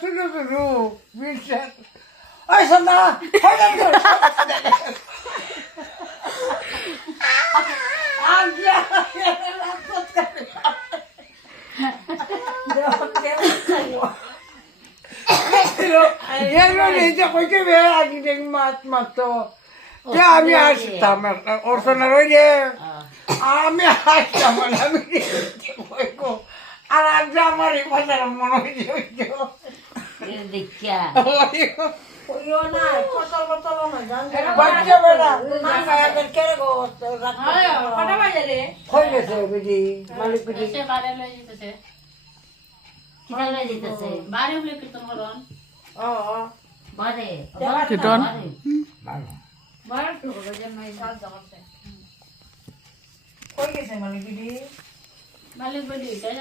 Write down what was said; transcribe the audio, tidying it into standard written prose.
শুরু শুরু বিশ্বাস ওই সোনা মাছ মারতো আমি আসতাম অর্চনার ওই যে আমি আসতাম আমি আর আজ আমার এই বাজার মনে হয়েছে দেখিয়া বাচ্চা বেড়া হয়ে গেছে বিধি মালিক বিধি কিনা লই দিতেছে বাড়ি হলে কীর্তন করন বারে কীর্তন বাড়ি তো হলো যে মাই সাজ জামাতে হয়ে গেছে মালিক বিধি মালিক বলি